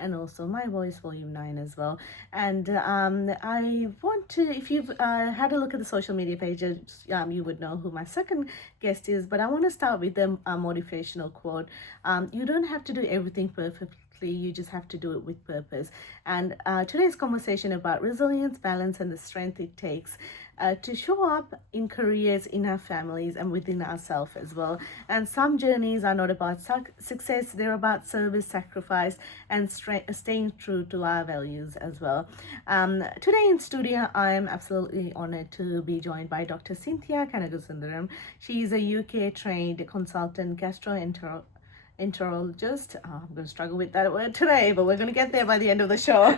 and also My Voice Volume 9 as well. And I want to, if you've had a look at the social media pages, you would know who my second guest is, but I want to start with the motivational quote. You don't have to do everything perfectly, you just have to do it with purpose. And today's conversation about resilience, balance, and the strength it takes to show up in careers, in our families, and within ourselves as well. And some journeys are not about success, they're about service, sacrifice, and staying true to our values as well. Today in studio, I am absolutely honored to be joined by Dr. Cynthia Kanagasundaram. She is a UK trained consultant gastroenterologist. I'm going to struggle with that word today, but we're going to get there by the end of the show.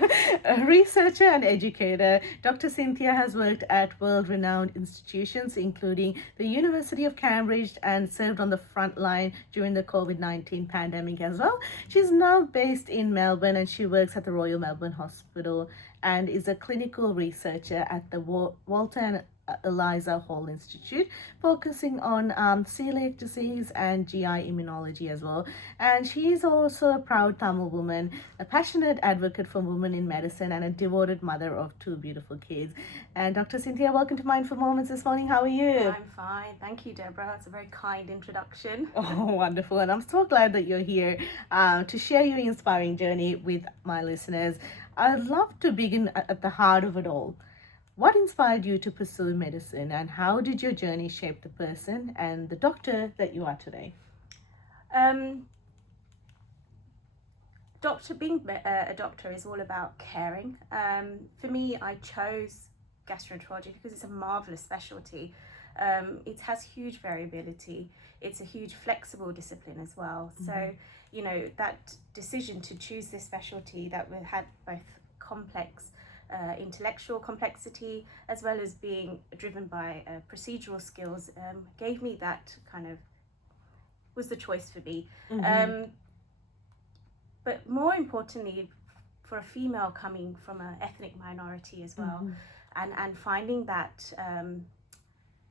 A researcher and educator, Dr. Cynthia has worked at world-renowned institutions, including the University of Cambridge, and served on the front line during the COVID-19 pandemic as well. She's now based in Melbourne, and she works at the Royal Melbourne Hospital and is a clinical researcher at the Walter and Eliza Hall Institute, focusing on celiac disease and GI immunology as well. And she is also a proud Tamil woman, a passionate advocate for women in medicine, and a devoted mother of two beautiful kids. And Dr. Cynthia, welcome to Mindful Moments this morning. How are you? I'm fine. Thank you, Deborah. That's a very kind introduction. Oh, wonderful. And I'm so glad that you're here to share your inspiring journey with my listeners. I'd love to begin at the heart of it all. What inspired you to pursue medicine, and how did your journey shape the person and the doctor that you are today? Being a doctor is all about caring. For me, I chose gastroenterology because it's a marvelous specialty. It has huge variability. It's a huge flexible discipline as well. Mm-hmm. So, that decision to choose this specialty that had both complex intellectual complexity as well as being driven by procedural skills gave me that was the choice for me. Mm-hmm. But more importantly, for a female coming from an ethnic minority as well, mm-hmm. and finding that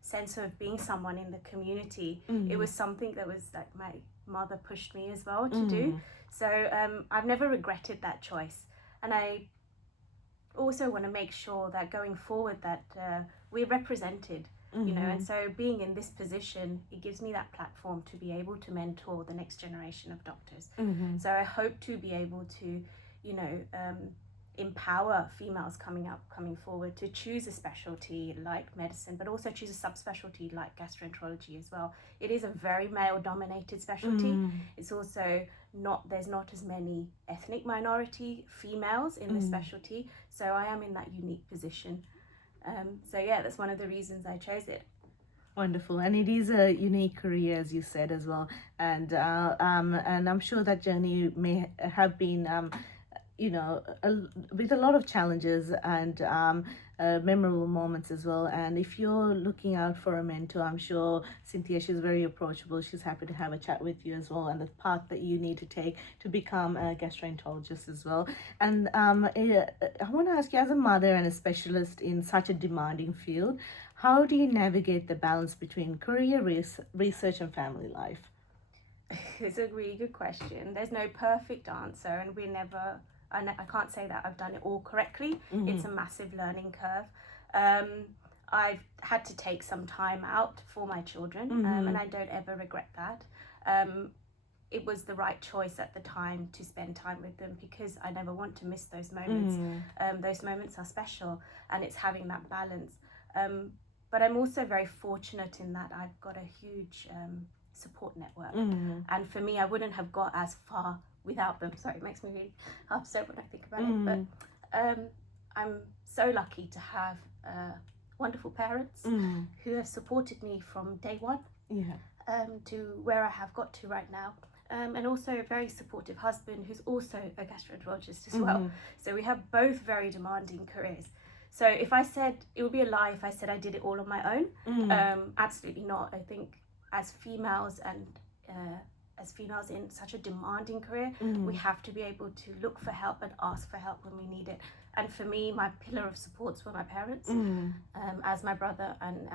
sense of being someone in the community, mm-hmm. it was something that was like my mother pushed me as well to mm-hmm. do. So I've never regretted that choice, and I also want to make sure that going forward that we're represented, mm-hmm. And so being in this position, it gives me that platform to be able to mentor the next generation of doctors. Mm-hmm. So I hope to be able to, empower females coming forward to choose a specialty like medicine, but also choose a subspecialty like gastroenterology as well. It is a very male-dominated specialty. It's also there's not as many ethnic minority females in the specialty, so I am in that unique position. That's one of the reasons I chose it. Wonderful, and it is a unique career, as you said as well, and I'm sure that journey may have been with a lot of challenges and memorable moments as well. And if you're looking out for a mentor, I'm sure Cynthia, she's very approachable. She's happy to have a chat with you as well, and the path that you need to take to become a gastroenterologist as well. And I want to ask you, as a mother and a specialist in such a demanding field, how do you navigate the balance between career, research, and family life? It's a really good question. There's no perfect answer, and I can't say that I've done it all correctly. Mm-hmm. It's a massive learning curve. I've had to take some time out for my children, mm-hmm. And I don't ever regret that. It was the right choice at the time to spend time with them because I never want to miss those moments. Mm-hmm. Those moments are special, and it's having that balance. But I'm also very fortunate in that I've got a huge support network. Mm-hmm. And for me, I wouldn't have got as far without them. Sorry, it makes me really upset when I think about it. But I'm so lucky to have wonderful parents who have supported me from day one to where I have got to right now. And also a very supportive husband who's also a gastroenterologist as well. So we have both very demanding careers. So if I said, it would be a lie if I said I did it all on my own. Absolutely not. I think as females and as females in such a demanding career, Mm. we have to be able to look for help and ask for help when we need it. And for me, my pillar of supports were my parents, as my brother and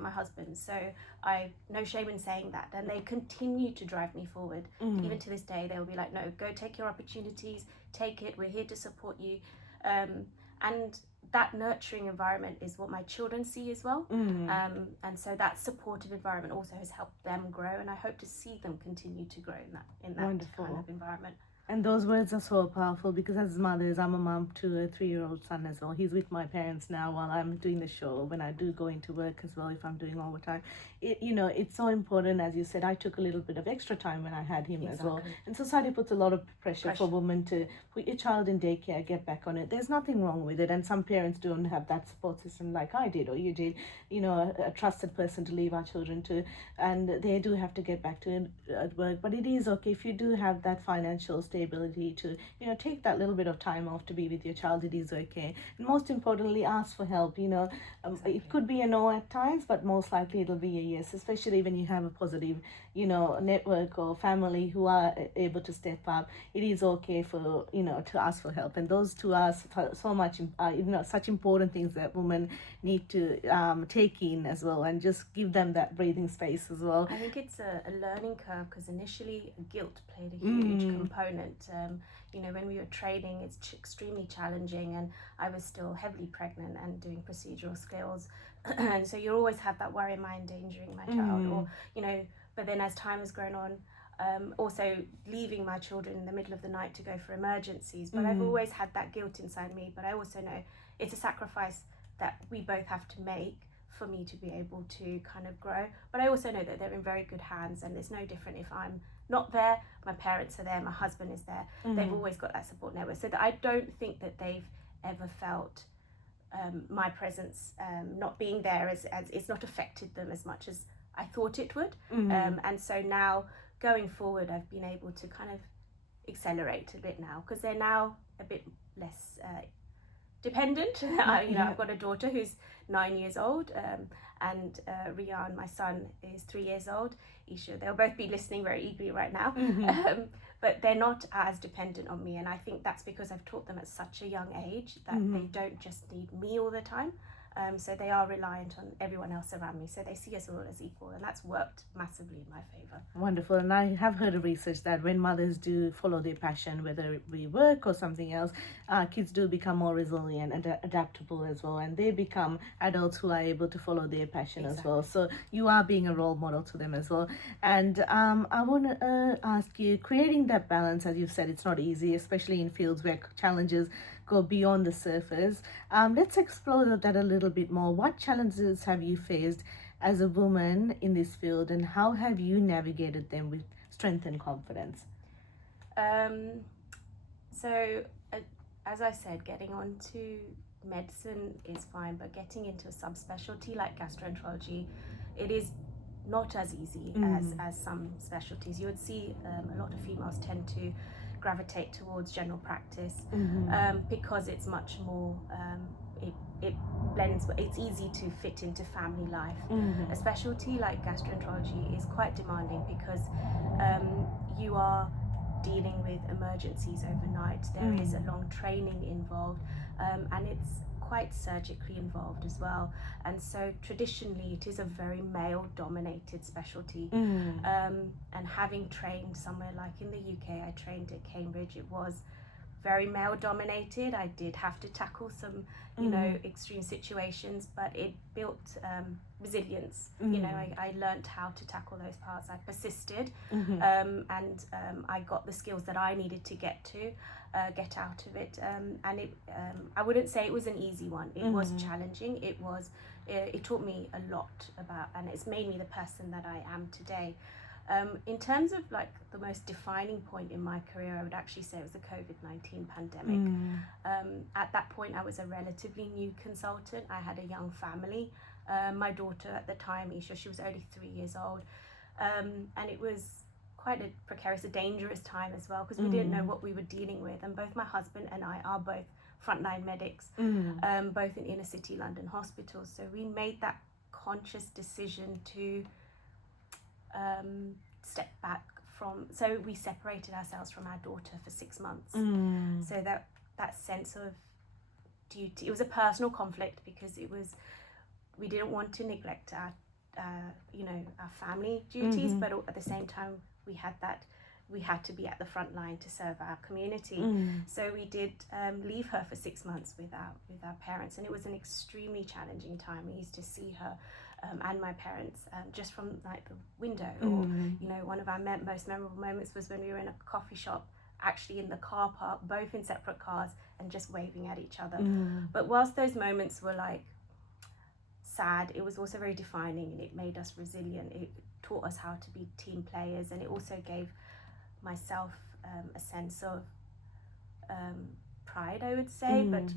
my husband. So I no shame in saying that, and they continue to drive me forward. Even to this day, they will be like, no, go take your opportunities, take it, we're here to support you. And that nurturing environment is what my children see as well. And so that supportive environment also has helped them grow, and I hope to see them continue to grow in that Wonderful. kind of environment. And those words are so powerful, because as mothers, I'm a mom to a 3-year-old son as well. He's with my parents now while I'm doing the show, when I do go into work as well, if I'm doing overtime. It's so important, as you said. I took a little bit of extra time when I had him as well. And society puts a lot of pressure for women to put your child in daycare, get back on it. There's nothing wrong with it. And some parents don't have that support system like I did or you did, a trusted person to leave our children to. And they do have to get back to it at work. But it is okay if you do have that financial stability to take that little bit of time off to be with your child. It is okay, and most importantly, ask for help. It could be a no at times, but most likely it'll be a yes, especially when you have a positive network or family who are able to step up. It is okay for to ask for help, and those two are so much such important things that women need to take in as well, and just give them that breathing space as well. I think it's a learning curve, because initially guilt played a huge component. When we were training, it's extremely challenging, and I was still heavily pregnant and doing procedural skills. And so you always have that worry, am I endangering my child? Or, but then as time has grown on, also leaving my children in the middle of the night to go for emergencies. But I've always had that guilt inside me. But I also know it's a sacrifice that we both have to make for me to be able to kind of grow. But I also know that they're in very good hands, and it's no different if I'm not there, my parents are there, my husband is there. They've always got that support network, so that I don't think that they've ever felt my presence not being there as it's not affected them as much as I thought it would. And so now going forward, I've been able to kind of accelerate a bit now, because they're now a bit less dependent. I've got a daughter who's 9 years old, and Rian, my son, is 3 years old. Isha, they'll both be listening very eagerly right now. But they're not as dependent on me, and I think that's because I've taught them at such a young age that they don't just need me all the time. So they are reliant on everyone else around me. So they see us all as equal, and that's worked massively in my favour. Wonderful. And I have heard of research that when mothers do follow their passion, whether it be work or something else, kids do become more resilient and adaptable as well, and they become adults who are able to follow their passion as well. So you are being a role model to them as well. And I want to ask you, creating that balance, as you've said, it's not easy, especially in fields where challenges go beyond the surface. Let's explore that a little bit more. What challenges have you faced as a woman in this field, and how have you navigated them with strength and confidence? As I said, getting onto medicine is fine, but getting into a subspecialty like gastroenterology, it is not as easy as some specialties. You would see a lot of females tend to gravitate towards general practice because it's much more it blends, it's easy to fit into family life. A specialty like gastroenterology is quite demanding because you are dealing with emergencies overnight. There is a long training involved, and it's quite surgically involved as well, and so traditionally it is a very male dominated specialty. And having trained somewhere like in the UK, I trained at Cambridge, it was very male dominated. I did have to tackle some extreme situations, but it built resilience. I learned how to tackle those parts. I persisted, and I got the skills that I needed to get out of it, and it I wouldn't say it was an easy one. It was challenging. It taught me a lot about, and it's made me the person that I am today. In terms of like the most defining point in my career, I would actually say it was the COVID-19 pandemic. At that point, I was a relatively new consultant. I had a young family. My daughter at the time, Isha, she was only 3 years old, and it was quite a precarious, a dangerous time as well, because we didn't know what we were dealing with. And both my husband and I are both frontline medics, both in inner city London hospitals. So we made that conscious decision to step back so we separated ourselves from our daughter for 6 months. So that sense of duty, it was a personal conflict because we didn't want to neglect our our family duties, but at the same time we had to be at the front line to serve our community. So we did leave her for 6 months with our parents, and it was an extremely challenging time. We used to see her and my parents just from like the window, or one of our most memorable moments was when we were in a coffee shop, actually in the car park, both in separate cars, and just waving at each other. But whilst those moments were like sad, it was also very defining, and it made us resilient. It taught us how to be team players, and it also gave myself a sense of pride, I would say, but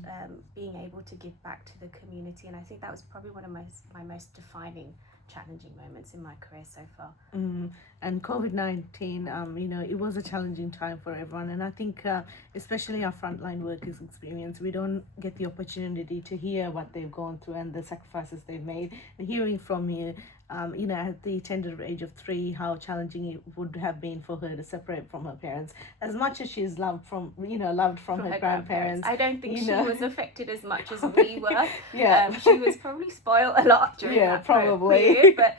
being able to give back to the community. And I think that was probably one of my most defining, challenging moments in my career so far. And COVID-19, it was a challenging time for everyone, and I think especially our frontline workers experience, we don't get the opportunity to hear what they've gone through and the sacrifices they've made. And hearing from you, at the tender age of 3, how challenging it would have been for her to separate from her parents, as much as she's loved from her grandparents. I don't think she was affected as much as we were. She was probably spoiled a lot during that period, but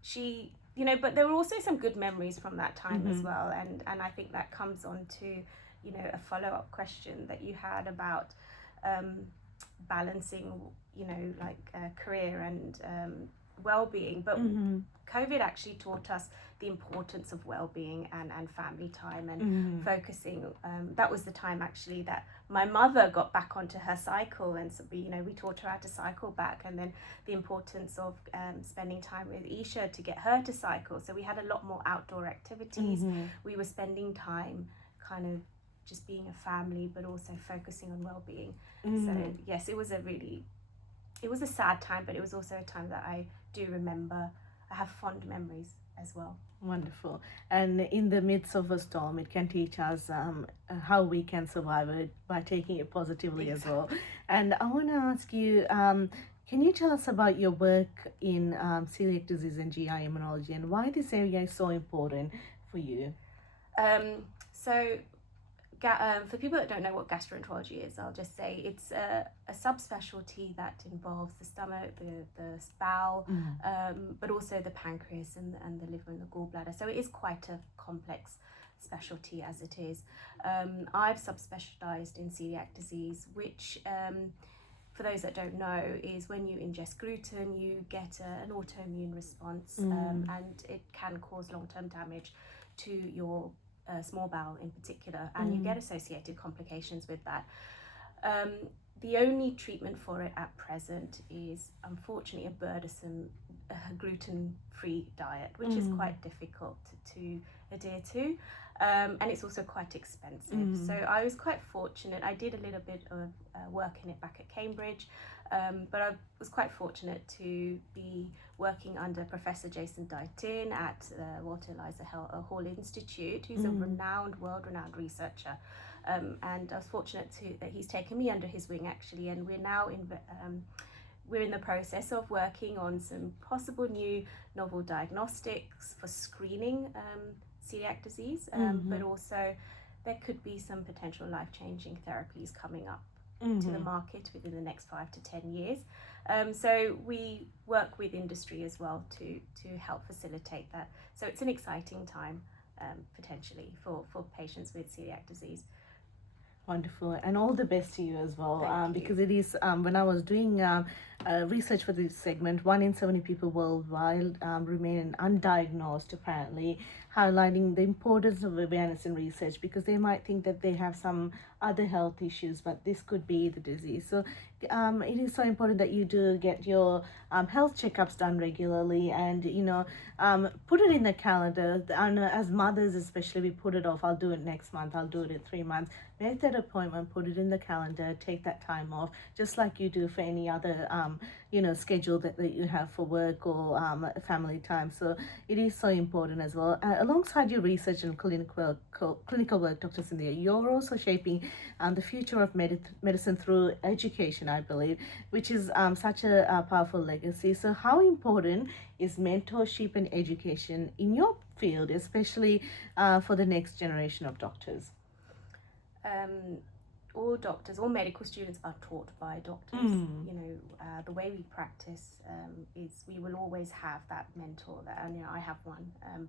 she, but there were also some good memories from that time as well, and I think that comes on to a follow-up question that you had about balancing career and well-being. But COVID actually taught us the importance of well-being and family time and focusing. That was the time actually that my mother got back onto her cycle, and so we taught her how to cycle back, and then the importance of spending time with Isha to get her to cycle. So we had a lot more outdoor activities. We were spending time kind of just being a family, but also focusing on well-being. So yes, it was a sad time, but it was also a time that I do remember. I have fond memories as well. Wonderful. And in the midst of a storm, it can teach us how we can survive it by taking it positively as well. And I want to ask you, can you tell us about your work in celiac disease and GI immunology, and why this area is so important for you? For people that don't know what gastroenterology is, I'll just say it's a subspecialty that involves the stomach, the bowel, but also the pancreas and the liver and the gallbladder. So it is quite a complex specialty as it is. I've subspecialized in celiac disease, which for those that don't know, is when you ingest gluten, you get an autoimmune response, and it can cause long-term damage to your small bowel in particular, and you get associated complications with that. The only treatment for it at present is unfortunately a burdensome gluten-free diet, which is quite difficult to adhere to, and it's also quite expensive. So I was quite fortunate. I did a little bit of work in it back at Cambridge, but I was quite fortunate to be working under Professor Jason Dietin at the Walter Eliza Hall Institute, who's a world-renowned researcher. And I was fortunate that he's taken me under his wing actually, and we're now we're in the process of working on some possible new novel diagnostics for screening celiac disease, but also there could be some potential life-changing therapies coming up to the market within the next 5 to 10 years. So we work with industry as well to help facilitate that. So it's an exciting time potentially for patients with celiac disease. Wonderful, and all the best to you as well, because it is, when I was doing research for this segment, 1 in 70 people worldwide remain undiagnosed, apparently, highlighting the importance of awareness and research, because they might think that they have some other health issues, but this could be the disease. So it is so important that you do get your health checkups done regularly, and put it in the calendar. And as mothers especially, we put it off. I'll do it next month, I'll do it in 3 months. Make that appointment, put it in the calendar, take that time off, just like you do for any other schedule that you have for work or family time. So it is so important as well. Alongside your research and clinical work, Dr. Cynthia, you're also shaping the future of medicine through education, I believe, which is such a powerful legacy. So how important is mentorship and education in your field, especially for the next generation of doctors? All doctors, all medical students are taught by doctors. You know, the way we practice is we will always have that mentor. And you know, I have one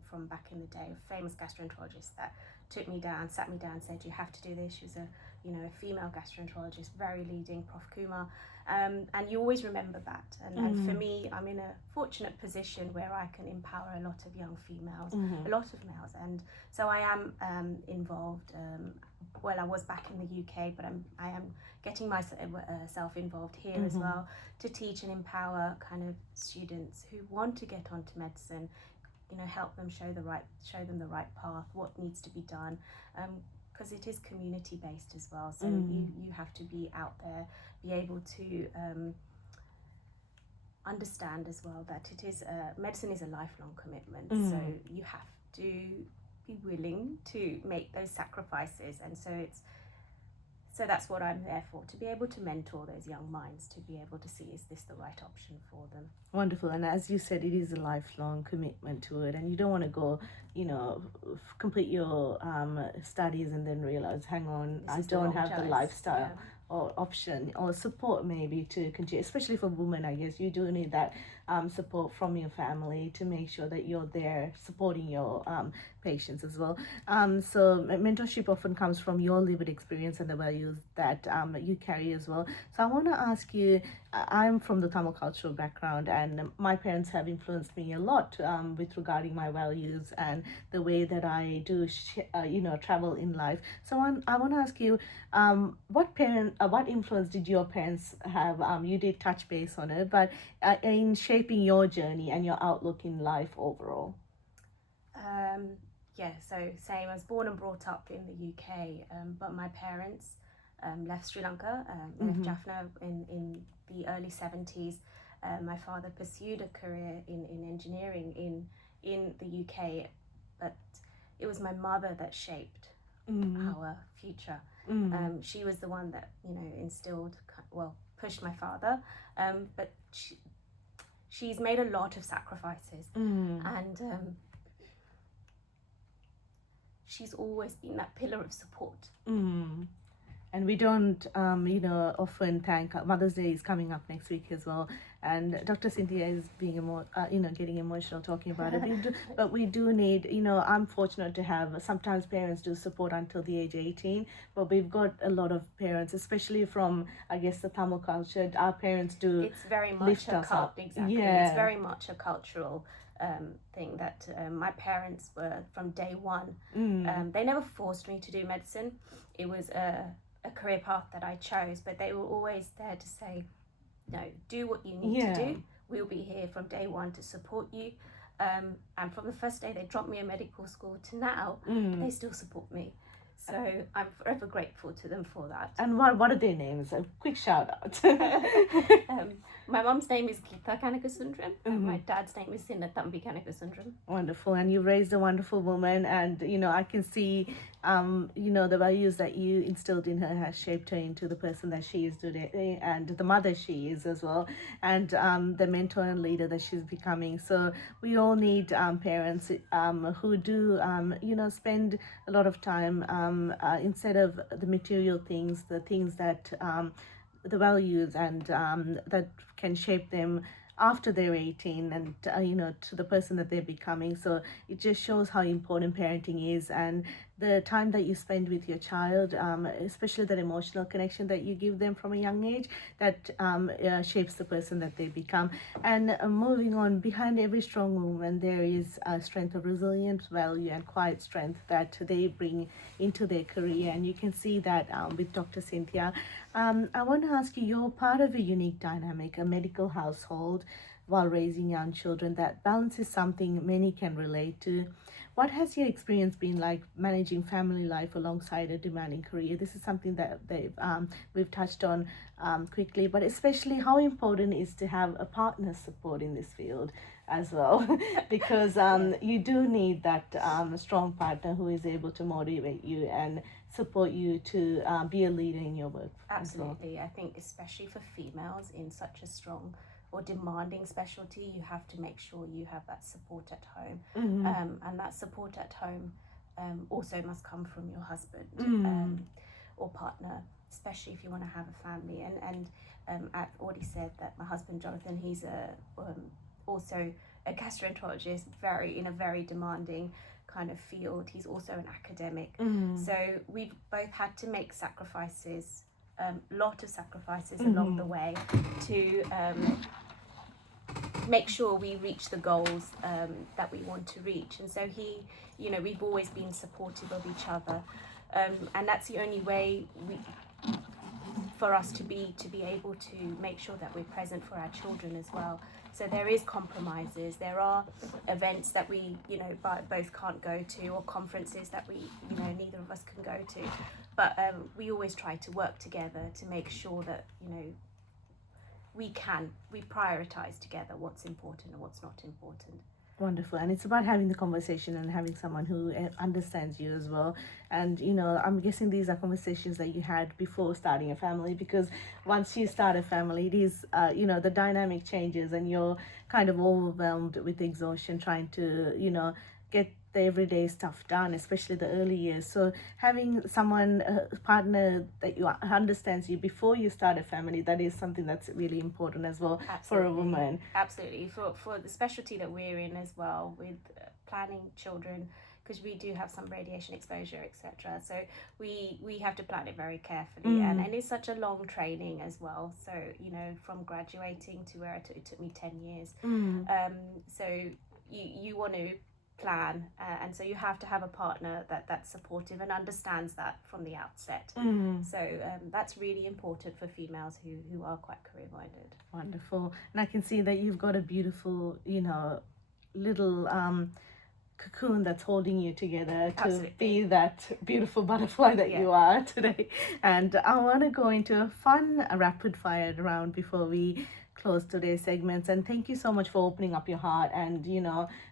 from back in the day, a famous gastroenterologist that took me down, sat me down, said, "You have to do this." She was a female gastroenterologist, very leading, Prof. Kumar. And you always remember that. And for me, I'm in a fortunate position where I can empower a lot of young females, a lot of males. And so I am involved. Well, I was back in the UK, but I am getting myself involved here as well to teach and empower kind of students who want to get onto medicine. You know, help them show them the right path, what needs to be done, because it is community based as well. So you have to be out there, be able to understand as well that it is medicine is a lifelong commitment. So you have to be willing to make those sacrifices, and so that's what I'm there for, to be able to mentor those young minds, to be able to see, is this the right option for them? Wonderful. And as you said, it is a lifelong commitment to it, and you don't want to go, complete your studies and then realize, hang on, I don't have the lifestyle or option or support maybe to continue, especially for women. I guess you do need that support from your family to make sure that you're there supporting your patients as well. So mentorship often comes from your lived experience and the values that you carry as well. So I want to ask you, I'm from the Tamil cultural background, and my parents have influenced me a lot with regarding my values and the way that I do travel in life. So I want to ask you, what influence did your parents have? You did touch base on it, but in shaping your journey and your outlook in life overall. Yeah, so same. I was born and brought up in the UK, but my parents left Sri Lanka, left Jaffna in the early 70s. My father pursued a career in engineering in the UK, but it was my mother that shaped our future. She was the one that, pushed my father, but she's made a lot of sacrifices, and she's always been that pillar of support. And we don't, often thank. Mother's Day is coming up next week as well, and Dr. Cynthia is being getting emotional talking about it. But we do need, I'm fortunate to have. Sometimes parents do support until the age 18, but we've got a lot of parents, especially from, I guess, the Tamil culture. Our parents do. It's very much a cult. Exactly. Yeah. It's very much a cultural thing that my parents were from day one. They never forced me to do medicine. It was a career path that I chose, but they were always there to say, no, do what you need to do. We'll be here from day one to support you. And from the first day they dropped me in medical school to now, they still support me. So I'm forever grateful to them for that. And what are their names? A quick shout out. My mum's name is Geeta Kanagasundaram, and my dad's name is Sinnathambi Kanagasundaram. Wonderful. And you raised a wonderful woman, and I can see the values that you instilled in her has shaped her into the person that she is today, and the mother she is as well, and the mentor and leader that she's becoming. So we all need parents who do spend a lot of time instead of the material things, the things that the values and that can shape them after they're 18 and to the person that they're becoming. So it just shows how important parenting is, and the time that you spend with your child, especially that emotional connection that you give them from a young age, that shapes the person that they become. And moving on, behind every strong woman there is a strength of resilience, value and quiet strength that they bring into their career, and you can see that with Dr. Cynthia. I want to ask you, you're part of a unique dynamic, a medical household while raising young children. That balance is something many can relate to. What has your experience been like managing family life alongside a demanding career? This is something that we've touched on quickly, but especially how important it is to have a partner support in this field as well, because you do need that strong partner who is able to motivate you and support you to be a leader in your work. Absolutely. I think especially for females in such a strong or demanding specialty, you have to make sure you have that support at home. And that support at home also must come from your husband or partner, especially if you want to have a family. And I've already said that my husband Jonathan, he's also a gastroenterologist, in a very demanding kind of field. He's also an academic. So we've both had to make sacrifices, lot of sacrifices along the way to make sure we reach the goals that we want to reach. And so we've always been supportive of each other, and that's the only way for us to be able to make sure that we're present for our children as well. So there is compromises. There are events that we, both can't go to, or conferences that we, neither of us can go to. But we always try to work together to make sure that, we prioritize together what's important and what's not important. Wonderful. And it's about having the conversation and having someone who understands you as well. And, I'm guessing these are conversations that you had before starting a family, because once you start a family, it is, the dynamic changes and you're kind of overwhelmed with exhaustion trying to, get the everyday stuff done, especially the early years. So having someone, a partner that you understands you before you start a family, that is something that's really important as well. Absolutely. For a woman. Absolutely. For the specialty that we're in as well, with planning children, because we do have some radiation exposure, etc. So we have to plan it very carefully, and it's such a long training as well. So from graduating to where it took me 10 years. So you want to plan, and so you have to have a partner that's supportive and understands that from the outset. So that's really important for females who are quite career minded. Wonderful. And I can see that you've got a beautiful little cocoon that's holding you together to Absolutely. be that beautiful butterfly that you are today. And I want to go into a fun rapid fire round before we close today's segments. And thank you so much for opening up your heart and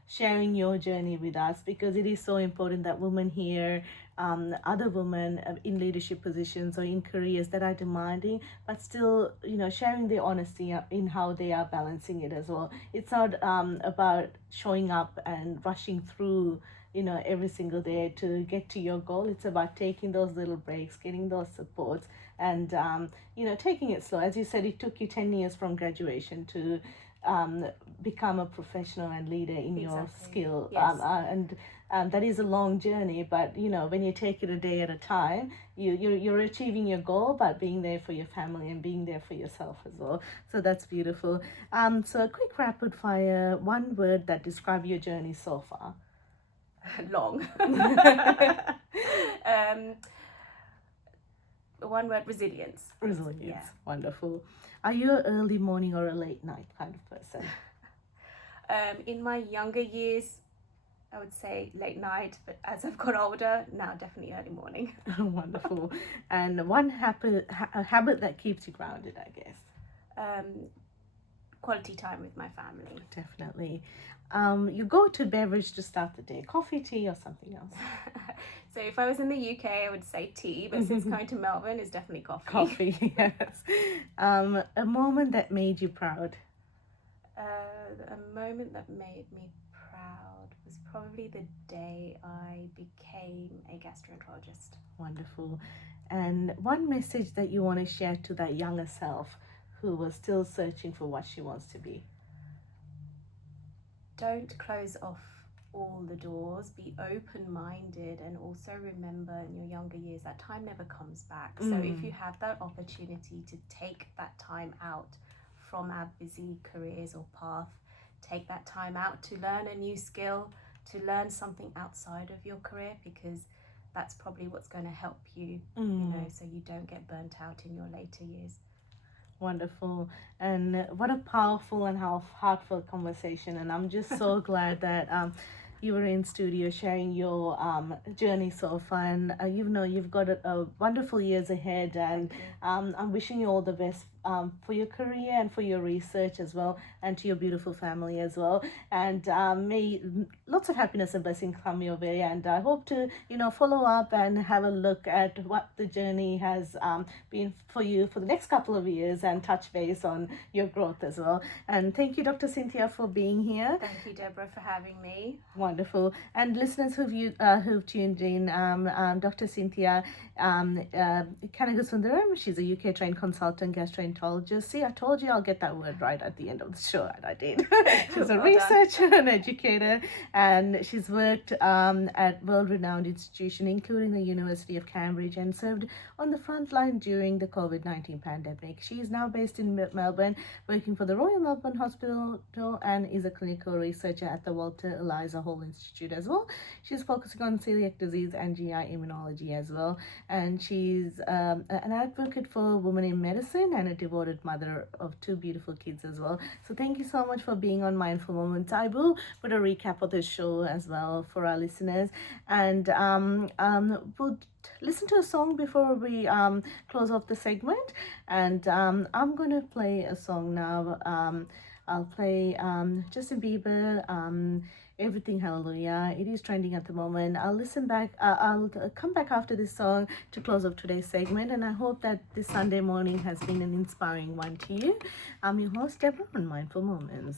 sharing your journey with us, because it is so important that women hear other women in leadership positions or in careers that are demanding, but still sharing their honesty in how they are balancing it as well. It's not about showing up and rushing through every single day to get to your goal. It's about taking those little breaks, getting those supports, and taking it slow. As you said, it took you 10 years from graduation to become a professional and leader in your skill. Yes. And that is a long journey, but when you take it a day at a time, you're achieving your goal, but being there for your family and being there for yourself as well. So that's beautiful. So a quick rapid fire, one word that describes your journey so far. Long. One word: resilience. Resilience. Yeah. Wonderful. Are you an early morning or a late night kind of person? In my younger years, I would say late night, but as I've got older, now definitely early morning. Wonderful. And one a habit that keeps you grounded, I guess. Quality time with my family. Definitely. You go to beverage to start the day, coffee, tea, or something else? So if I was in the UK, I would say tea, but since going to Melbourne, it's definitely coffee. Coffee, yes. A moment that made you proud? A moment that made me proud was probably the day I became a gastroenterologist. Wonderful. And one message that you want to share to that younger self who was still searching for what she wants to be? Don't close off all the doors. Be open-minded, and also remember in your younger years that time never comes back. So if you have that opportunity to take that time out from our busy careers or path, take that time out to learn a new skill, to learn something outside of your career, because that's probably what's going to help you, so you don't get burnt out in your later years. Wonderful. And what a powerful and heartfelt conversation. And I'm just so glad that you were in studio sharing your journey so far. And you've got a wonderful years ahead. And I'm wishing you all the best for your career and for your research as well, and to your beautiful family as well. And may lots of happiness and blessings come your way. And I hope to, follow up and have a look at what the journey has been for you for the next couple of years and touch base on your growth as well. And thank you, Dr. Cynthia, for being here. Thank you, Deborah, for having me. Wonderful. And listeners who've tuned in, Dr. Cynthia Kanagasundaram, she's a UK trained consultant gastroenterologist. See, I told you I'll get that word right at the end of the show, and I did. She's a Well researcher and educator, and she's worked at world-renowned institutions, including the University of Cambridge, and served on the front line during the COVID-19 pandemic. She is now based in Melbourne, working for the Royal Melbourne Hospital, and is a clinical researcher at the Eliza Institute as well. She's focusing on celiac disease and GI immunology as well, and she's an advocate for women in medicine and a devoted mother of 2 beautiful kids as well. So thank you so much for being on Mindful Moments. I will put a recap of the show as well for our listeners, and we'll listen to a song before we close off the segment. And I'm going to play a song now. I'll play Justin Bieber, Everything Hallelujah. It is trending at the moment. I'll listen back. I'll come back after this song to close up today's segment. And I hope that this Sunday morning has been an inspiring one to you. I'm your host, Deborah, on Mindful Moments.